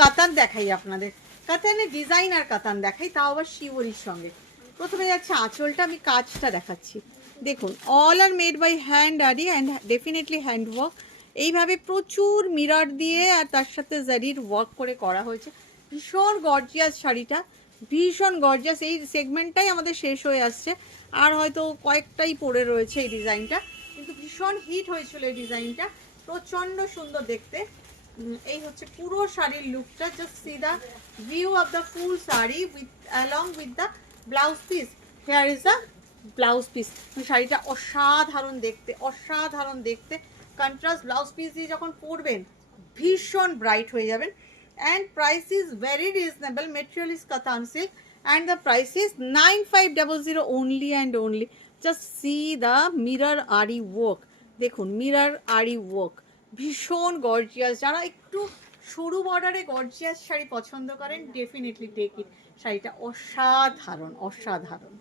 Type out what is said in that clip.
কাতান দেখাই আপনাদের, কাতানের ডিজাইন আর কাতান দেখাই, তাও আবার শিওরির সঙ্গে। প্রথমে যাচ্ছে আঁচলটা, আমি কাজটা দেখাচ্ছি। দেখুন, all are made by hand aari and definitely hand work. এইভাবে প্রচুর মিরর দিয়ে আর তার সাথে জারির ওয়ার্ক করে করা হয়েছে। ভীষণ গর্জিয়াস শাড়িটা, ভীষণ গর্জিয়াস। এই সেগমেন্টটাই আমাদের শেষ হয়ে আসছে, আর হয়তো কয়েকটাই পড়ে রয়েছে এই ডিজাইনটা, কিন্তু ভীষণ হিট হয়েছিল এই ডিজাইনটা, প্রচণ্ড সুন্দর দেখতে। এই হচ্ছে পুরো শাড়ির লুকটা। Just see the view of the full sari with along with the blouse piece. Hair is the blouse piece. শাড়িটা অসাধারণ দেখতে, অসাধারণ দেখতে। কন্ট্রাস্ট ব্লাউজ পিস দিয়ে যখন পরবেন ভীষণ ব্রাইট হয়ে যাবেন। And price is very reasonable. Material is Katan silk and the price is 9500 only and only. Just see the mirror aari work. দেখুন, মিরর আরি ওয়ার্ক ভীষণ গর্জিয়াস। যারা একটু সরু বর্ডারে গর্জিয়াস শাড়ি পছন্দ করেন, ডেফিনেটলি টেক ইট। শাড়িটা অসাধারণ, অসাধারণ।